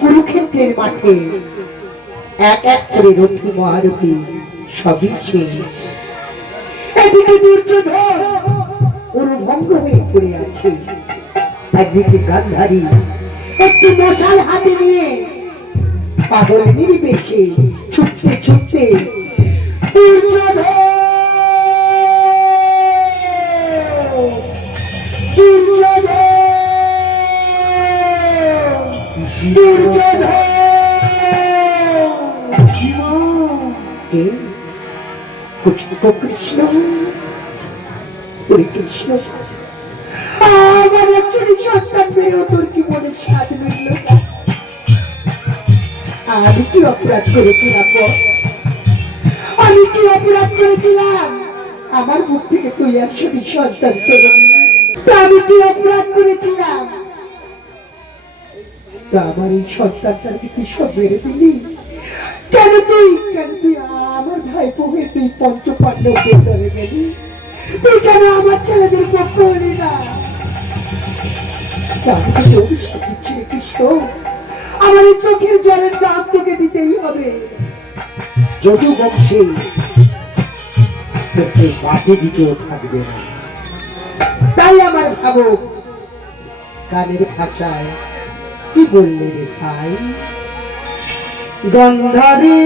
কুরুক্ষেত্রের মাঠে। এক এক করে রথি মহারথী সবই এদিকে দুর্যোধন উরুভঙ্গ হয়ে পড়ে আছে। একদিকে গান্ধারী, একটি মশাল হাতে নিয়ে পাগল নির্বেশে ছুটতে ছুটতে কে কৃষ্ণ হরে কৃষ্ণ। আমার কি আমি কি অপরাধ করেছিলাম আমি কি অপরাধ করেছিলাম? আমার মুখ থেকে তুই একশোটি সন্তান আমি কি অপরাধ করেছিলাম? তা আমার এই সন্তানটাকে তুই সব মেরে দিলি? কেন তুই? কেন তুই আমার ভাই হয়ে তুই পঞ্চ পাণ্ডবকে ধরে গেলি? তুই কেন আমার ছেলেদের পক্ষ হলি না? কৃষ্ণ। আমার এই চোখের জলের দাম তোকে দিতেই হবে। যদু বংশে তোকে বাটে দিতেও থাকবে না। তাই আমার ভাবো কানের ভাষায় কি বললে রে ভাই? গন্ধারী।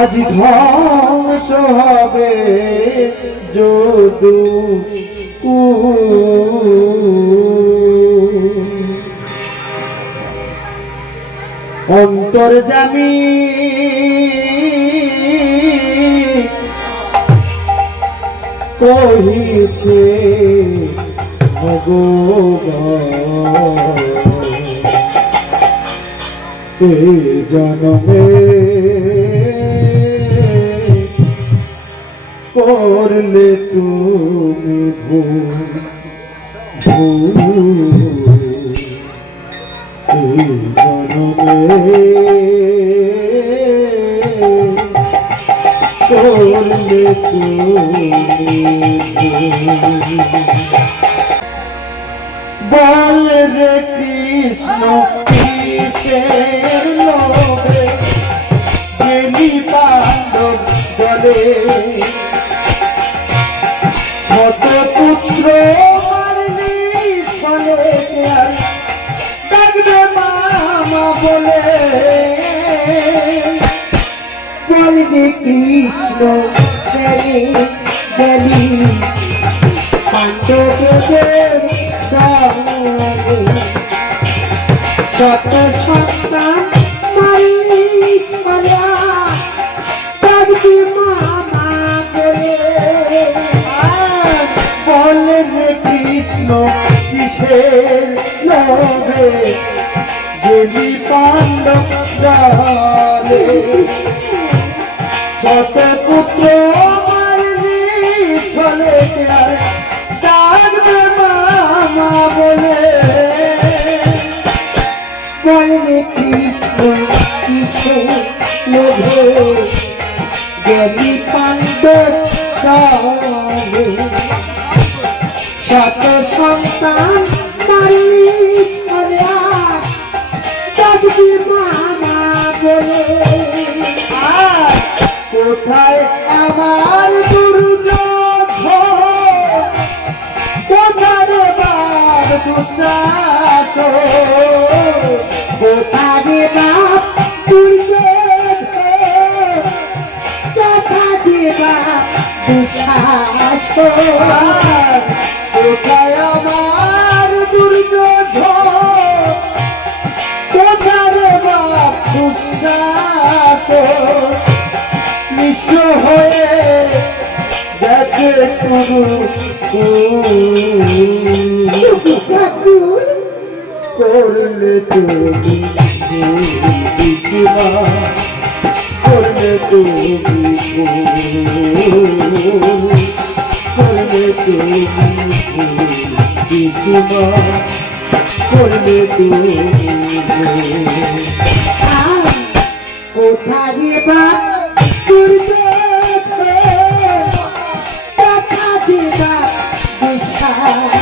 আজ ধ্বংস হবে যদু। অন্তর্জামী কহিছে ভগবান এই জনমে করলে তুমি ভুল ভুল এই জনমে করলে বল রে কৃষ্ণ লোভে গেলি বলে। বলবে কৃষ্ণ, গেলি গেলি। পাণ্ডবদের শত সন্তান মালিক মায়া তাকে মামা বলে বলেন কৃষ্ণ, কিসের লোভে? দেবী পাণ্ডব শত পুত্র মারলি ফলে ডাকবে মামা বলে বলবে কৃষ্ণ কিসে লোভে গেলি পাণ্ডব শত সন্তান মালিক হরিয়া ডাকবে মামা বলে কোথায় আমার দুর্যোধন? কোথায় বাপ দুসাত করলে তুমি করলে তুমি করলে তুমি করলে তুমি কোথায়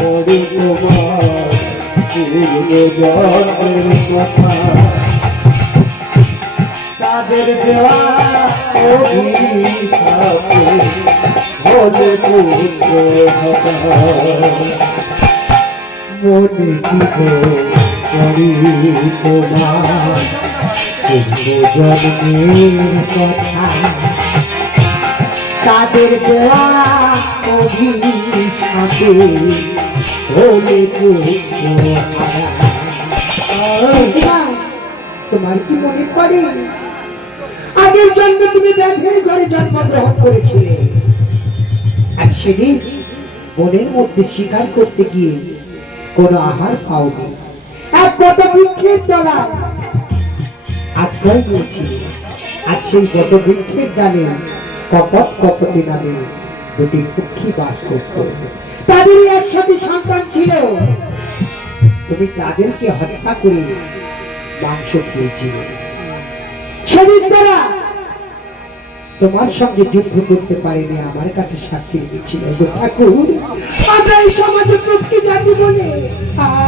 পড়ে তোমার জন্মের কথা তাদের দেওয়া অভিশাপে হলে পুত্র মনে করি তোমার তাদের তোমার মনের মধ্যে স্বীকার করতে গিয়ে কোনো আহার পাওনি। এক কত বৃক্ষের তলায় আশ্রয় নিয়েছিলে আর সেই কত বৃক্ষের ডালে কপট কপতি নামে দুটি পক্ষী বাস করত। তাদের একসাথে সন্তান ছিল। তুমি তাদেরকে হত্যা করে মাংস খেয়েছিলে। সেদিন তারা, তোমার সঙ্গে যুদ্ধ করতে পারেনি, আমার কাছে সাক্ষী দিয়েছিল। গো ঠাকুর, আমরা এই সমাজে প্রকৃতি জাতি বলে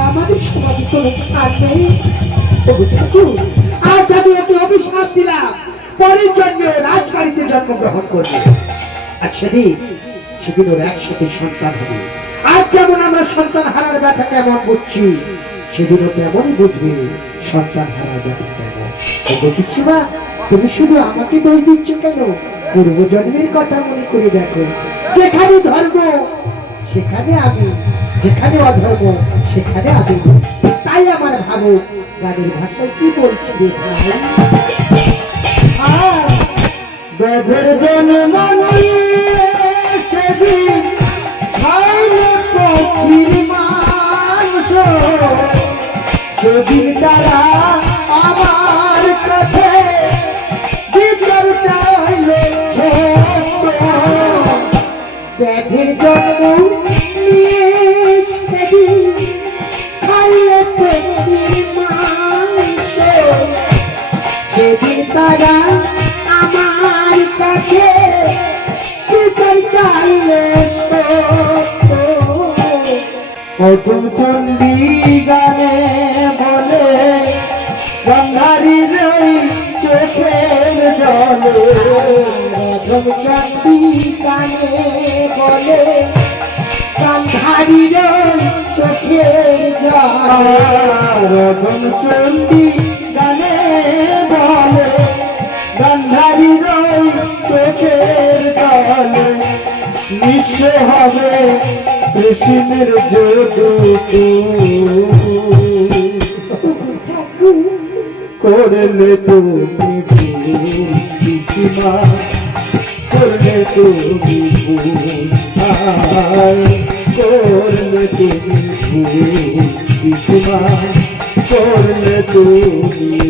আমাদের সমাজে কোনো ওগো ঠাকুর, আজ আমি অভিশাপ দিলাম। পরের জন্মে ও রাজবাড়িতে জন্মগ্রহণ করবে। আর সেদিন সেদিন একসাথে সন্তান হবে। আজ যেমন আমরা সন্তান হারার ব্যথা কেমন বুঝছি, সেদিনও তেমনই বুঝবে সন্তান হারার ব্যথা কেমন। বুঝছিবা তুমি শুধু আমাকে দোষ দিচ্ছ কেন? পূর্বজন্মের কথা মনে করে দেখো। যেখানে ধর্ম, সেখানে আমি, যেখানে অধর্ম, সেখানে আমি। তাই আমার ভাবো গানের ভাষায় কি বলছি? আর জন্ম সেদিন তারা আমার কাছে বিচার চাইলে ব্যাধের জন্ম সেদিন তারা আমার কাছে অতুল চন্ডী গানে রতন চন্ডী গানে বলে জল রতন চন্ডী গানে বলে কৃষ্ণের যদু করলে তুমি ভূষিমা করলে তুমি করলে তুমি ভূষিমা করলে তুমি